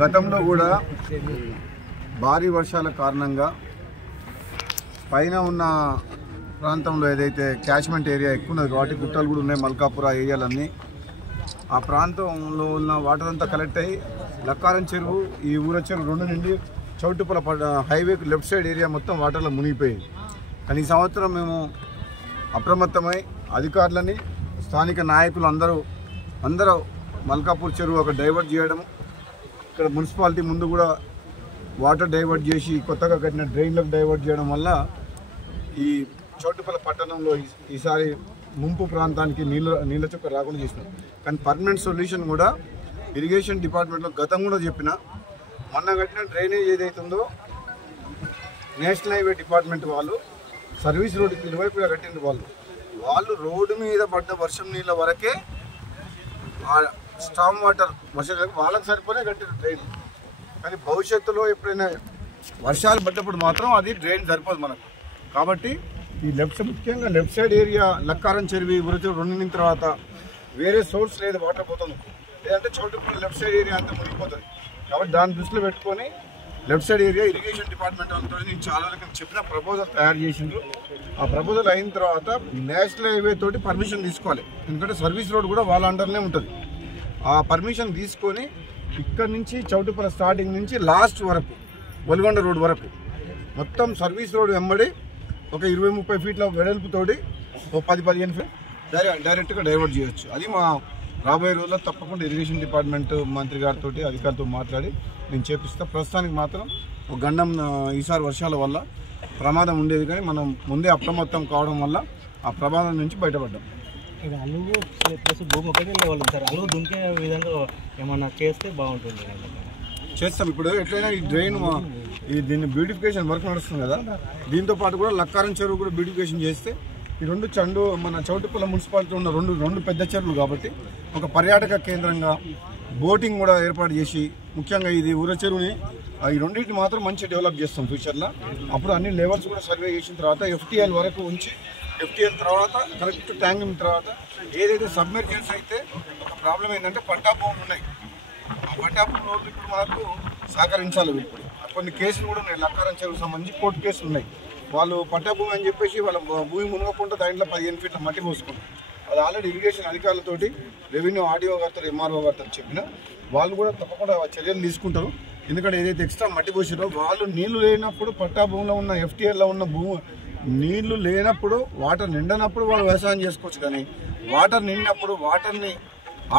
గతంలో కూడా భారీ వర్షాల కారణంగా పైన ఉన్న ప్రాంతంలో ఏదైతే క్యాచ్మెంట్ ఏరియా ఎక్కువ ఉన్నది కాబట్టి గుట్టలు కూడా ఉన్నాయి, మల్కాపుర ఏరియాలన్నీ ఆ ప్రాంతంలో ఉన్న వాటర్ అంతా కలెక్ట్ అయ్యి లక్కారం చెరువు ఈ ఊర చెరువు రెండు నుండి చౌటుపల హైవేకి లెఫ్ట్ సైడ్ ఏరియా మొత్తం వాటర్లో మునిగిపోయింది. కానీ ఈ సంవత్సరం మేము అప్రమత్తమై అధికారులని స్థానిక నాయకులు అందరూ మల్కాపూర్ చెరువు ఒక డైవర్ట్ చేయడం, ఇక్కడ మున్సిపాలిటీ ముందు కూడా వాటర్ డైవర్ట్ చేసి కొత్తగా కట్టిన డ్రైన్లకు డైవర్ట్ చేయడం వల్ల ఈ చౌటుపల పట్టణంలో ఈసారి ముంపు ప్రాంతానికి నీళ్ళ చుక్క రాకుండా చేసినాం. కానీ పర్మనెంట్ సొల్యూషన్ కూడా ఇరిగేషన్ డిపార్ట్మెంట్లో గతం కూడా చెప్పిన, మొన్న కట్టిన డ్రైనేజ్ ఏదైతుందో నేషనల్ హైవే డిపార్ట్మెంట్ వాళ్ళు సర్వీస్ రోడ్డుకి ఇరువైపులా కట్టిన వాళ్ళు రోడ్డు మీద పడ్డ వర్షం నీళ్ళ వరకే స్టామ్ వాటర్ వర్షాలకు వాళ్ళకి సరిపోనే కట్టిన డ్రైన్. కానీ భవిష్యత్తులో ఎప్పుడైనా వర్షాలు పడ్డప్పుడు మాత్రం అది డ్రైన్ సరిపోదు మనకు. కాబట్టి ఈ ముఖ్యంగా లెఫ్ట్ సైడ్ ఏరియా లక్కారం చెరువు ఉరచు రెండిన తర్వాత వేరే సోర్స్ లేదు వాటర్ పోతుంది, లేదంటే చోటుపల్లి లెఫ్ట్ సైడ్ ఏరియా అంతా మునిగిపోతుంది. కాబట్టి దాన్ని దృష్టిలో పెట్టుకొని left side area irrigation department వాళ్ళతో నేను చాలా వరకు చెప్పిన ప్రపోజల్ తయారు చేసిండ్రు. ఆ ప్రపోజల్ అయిన తర్వాత నేషనల్ హైవే తోటి పర్మిషన్ తీసుకోవాలి, ఎందుకంటే సర్వీస్ రోడ్ కూడా వాళ్ళ అండర్నే ఉంటుంది. ఆ పర్మిషన్ తీసుకొని ఇక్కడ నుంచి చౌటుపల స్టార్టింగ్ నుంచి లాస్ట్ వరకు ఒలిగొండ రోడ్ వరకు మొత్తం సర్వీస్ రోడ్ వెంబడి ఒక 20-30 ఫీట్ల వెడల్పుతోటి ఒక 10-15 ఫీట్ డైరెక్ట్గా డైవర్ట్ చేయొచ్చు. అది మా రాబోయే రోజుల్లో తప్పకుండా ఇరిగేషన్ డిపార్ట్మెంట్ మంత్రి గారితో అధికారులతో మాట్లాడి నేను చేపిస్తా. ప్రస్తుతానికి మాత్రం ఒక గండం ఈసారి వర్షాల వల్ల ప్రమాదం ఉండేది, కానీ మనం ముందే అప్రమత్తం కావడం వల్ల ఆ ప్రమాదం నుంచి బయటపడ్డాం. ఇది అలుగు ప్లస్ భూమి ఒకటే లేవాలి సార్, అలుగు దుంకే విధంగా ఏమన్నా చేస్తే బాగుంటుంది. చేస్తాం. ఇప్పుడు ఎట్లయినా ఈ డ్రైన్ దీన్ని బ్యూటిఫికేషన్ వర్క్ నడుస్తుంది కదా, దీంతో పాటు కూడా లక్కారం చెరువు కూడా బ్యూటిఫికేషన్ చేస్తే ఈ రెండు మన చౌటుపల మున్సిపాలిటీ ఉన్న రెండు పెద్ద చెరువులు కాబట్టి ఒక పర్యాటక కేంద్రంగా బోటింగ్ కూడా ఏర్పాటు చేసి, ముఖ్యంగా ఇది ఊర చెరువుని ఈ రెండింటిని మాత్రం మంచి డెవలప్ చేస్తాం ఫ్యూచర్లో. అప్పుడు అన్ని లెవెల్స్ కూడా సర్వే చేసిన తర్వాత FTL వరకు ఉంచి, FTL తర్వాత కరెక్ట్ ట్యాంకింగ్ తర్వాత ఏదైతే సబ్మెర్జెన్స్ అయితే ఒక ప్రాబ్లం ఏంటంటే పట్టా భూములు ఉన్నాయి, ఆ పట్టా భూములు ఇప్పుడు మనకు సహకరించాలి. ఇప్పుడు కొన్ని కేసులు కూడా ఉన్నాయి, లక్కారం చెరువుకు సంబంధించి కోర్టు కేసులు ఉన్నాయి. వాళ్ళు పట్టా భూమి అని చెప్పేసి వాళ్ళ భూమి మునగకుండా దాంట్లో 15 ఫీట్ల మట్టి పోసుకుంటారు. అది ఆల్రెడీ ఇరిగేషన్ అధికారులతోటి రెవెన్యూ ఆర్డీఓ గారితో MRO గారితో చెప్పిన వాళ్ళు కూడా తప్పకుండా చర్యలు తీసుకుంటారు. ఎందుకంటే ఏదైతే ఎక్స్ట్రా మట్టి పోసారో వాళ్ళు నీళ్లు లేనప్పుడు పట్టా భూమిలో ఉన్న FTLలో ఉన్న నీళ్లు లేనప్పుడు వాటర్ నిండనప్పుడు వాళ్ళు వ్యవసాయం చేసుకోవచ్చు, కానీ వాటర్ నిండినప్పుడు వాటర్ని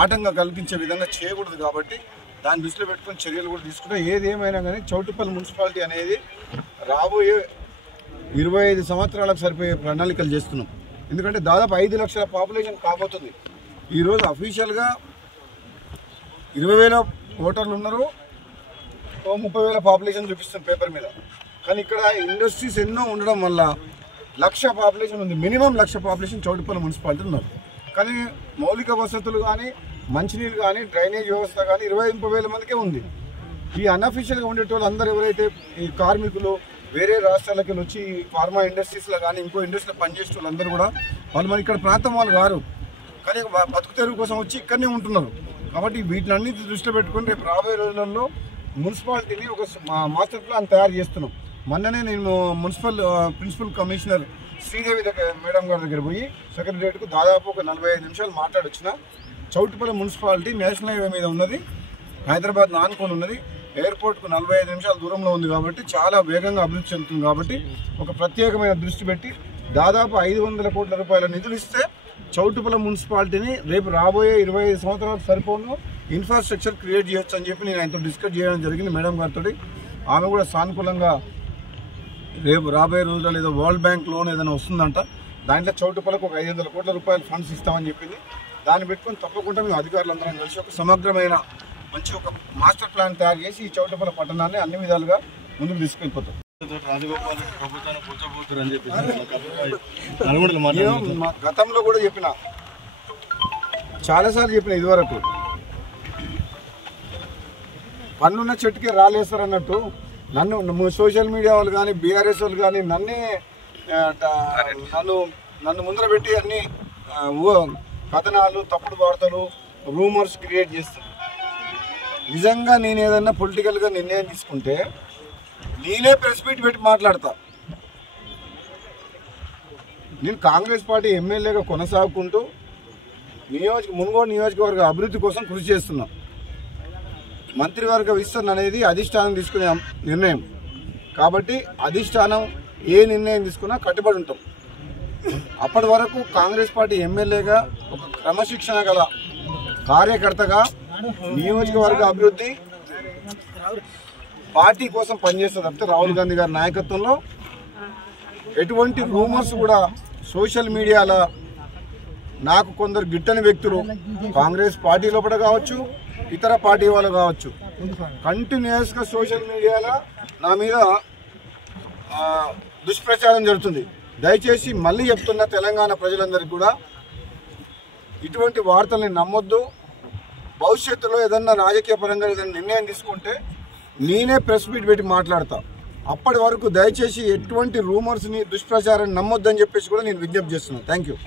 ఆటంగా కల్పించే విధంగా చేయకూడదు. కాబట్టి దాన్ని దృష్టిలో పెట్టుకుని చర్యలు కూడా తీసుకుంటాం. ఏది ఏమైనా కానీ చౌటుపల్లి మున్సిపాలిటీ అనేది రాబోయే 25 సంవత్సరాలకు సరిపోయే ప్రణాళికలు చేస్తున్నాం. ఎందుకంటే దాదాపు 5 లక్షల పాపులేషన్ కాబోతుంది. ఈరోజు అఫీషియల్గా 20,000 ఓటర్లు ఉన్నారు, 30,000 పాపులేషన్ చూపిస్తాం పేపర్ మీద. కానీ ఇక్కడ ఇండస్ట్రీస్ ఎన్నో ఉండడం వల్ల 1,00,000 పాపులేషన్ ఉంది, మినిమం 1,00,000 పాపులేషన్ చౌటుపల్లి మున్సిపాలిటీ ఉన్నారు. కానీ మౌలిక వసతులు కానీ, మంచినీళ్ళు కానీ, డ్రైనేజ్ వ్యవస్థ కానీ 20-30,000 మందికే ఉంది. ఈ అన్అఫీషియల్గా ఉండేటోళ్ళు అందరూ ఎవరైతే ఈ కార్మికులు వేరే రాష్ట్రాలకి వచ్చి ఫార్మా ఇండస్ట్రీస్లో కానీ ఇంకో ఇండస్ట్రీలో పనిచేసే వాళ్ళందరూ కూడా వాళ్ళు మరి ఇక్కడ ప్రాంతం వాళ్ళు కారు, కానీ బతుకు తెరువు కోసం వచ్చి ఇక్కడనే ఉంటున్నారు. కాబట్టి వీటినన్నిటి దృష్టిలో పెట్టుకుని రేపు రాబోయే రోజులలో మున్సిపాలిటీని ఒక మాస్టర్ ప్లాన్ తయారు చేస్తున్నాం. మొన్ననే నేను municipal principal commissioner Sridevi madam గారి దగ్గర పోయి సెక్రటరియట్కు దాదాపు ఒక 45 నిమిషాలు మాట్లాడొచ్చిన. చౌటుపల్లి మున్సిపాలిటీ నేషనల్ హైవే మీద ఉన్నది, హైదరాబాద్ నానుకొని ఉన్నది, ఎయిర్పోర్ట్కు 45 నిమిషాల దూరంలో ఉంది. కాబట్టి చాలా వేగంగా అభివృద్ధి చెందుతుంది. కాబట్టి ఒక ప్రత్యేకమైన దృష్టి పెట్టి దాదాపు 500 కోట్ల రూపాయల నిధులు ఇస్తే చౌటుపల్లి మున్సిపాలిటీని రేపు రాబోయే 25 సంవత్సరాలకు సరిపోను ఇన్ఫ్రాస్ట్రక్చర్ క్రియేట్ చేయొచ్చు అని చెప్పి నేను ఆయనతో డిస్కస్ చేయడం జరిగింది మేడం గారితో. ఆమె కూడా సానుకూలంగా రేపు రాబోయే రోజుల్లో ఏదో వరల్డ్ బ్యాంక్ లోన్ ఏదైనా వస్తుందంట, దాంట్లో చౌటుపల్లికి ఒక 500 కోట్ల రూపాయల ఫండ్స్ ఇస్తామని చెప్పింది. దాన్ని పెట్టుకొని తప్పకుండా మేము అధికారులందరం కలిసి ఒక సమగ్రమైన మంచి ఒక మాస్టర్ ప్లాన్ తయారు చేసి ఈ చౌటుపల్లి పట్టణాన్ని అన్ని విధాలుగా ముందుకు తీసుకెళ్ళిపోతాం. గతంలో కూడా చెప్పిన, చాలాసార్లు చెప్పిన, ఇదివరకు పన్నున్న చెట్టుకే రాలేస్తారు అన్నట్టు నన్ను సోషల్ మీడియా వాళ్ళు కానీ BRS వాళ్ళు కానీ నన్ను ముందర పెట్టి అన్ని కథనాలు, తప్పుడు వార్తలు, రూమర్స్ క్రియేట్ చేస్తారు. నిజంగా నేను ఏదన్నా పొలిటికల్గా నిర్ణయం తీసుకుంటే నేనే ప్రెస్ మీట్ పెట్టి మాట్లాడతా. నేను కాంగ్రెస్ పార్టీ ఎమ్మెల్యేగా కొనసాగుకుంటూ మునుగోడు నియోజకవర్గ అభివృద్ధి కోసం కృషి చేస్తున్నా. మంత్రివర్గ విస్తరణ అనేది అధిష్టానం తీసుకునే నిర్ణయం కాబట్టి అధిష్టానం ఏ నిర్ణయం తీసుకున్నా కట్టుబడి ఉంటాం. అప్పటి వరకు కాంగ్రెస్ పార్టీ ఎమ్మెల్యేగా ఒక క్రమశిక్షణ గల కార్యకర్తగా నియోజకవర్గ అభివృద్ధి పార్టీ కోసం పనిచేస్తుంది తప్పితే రాహుల్ గాంధీ గారి నాయకత్వంలో ఎటువంటి రూమర్స్ కూడా సోషల్ మీడియాలో నాకు కొందరు గిట్టని వ్యక్తులు కాంగ్రెస్ పార్టీ లోపల కావచ్చు ఇతర పార్టీ వాళ్ళు కావచ్చు కంటిన్యూస్గా సోషల్ మీడియాలో నా మీద దుష్ప్రచారం జరుగుతుంది. దయచేసి మళ్ళీ చెప్తున్న తెలంగాణ ప్రజలందరికీ కూడా ఇటువంటి వార్తల్ని నమ్మొద్దు. భవిష్యత్తులో ఏదన్నా రాజకీయ పరంగా ఏదైనా నిర్ణయం తీసుకుంటే నేనే ప్రెస్ మీట్ పెట్టి మాట్లాడతా. అప్పటి వరకు దయచేసి ఎటువంటి రూమర్స్ని దుష్ప్రచారాన్ని నమ్మొద్దని చెప్పేసి కూడా నేను విజ్ఞప్తి చేస్తున్నాను. Thank you.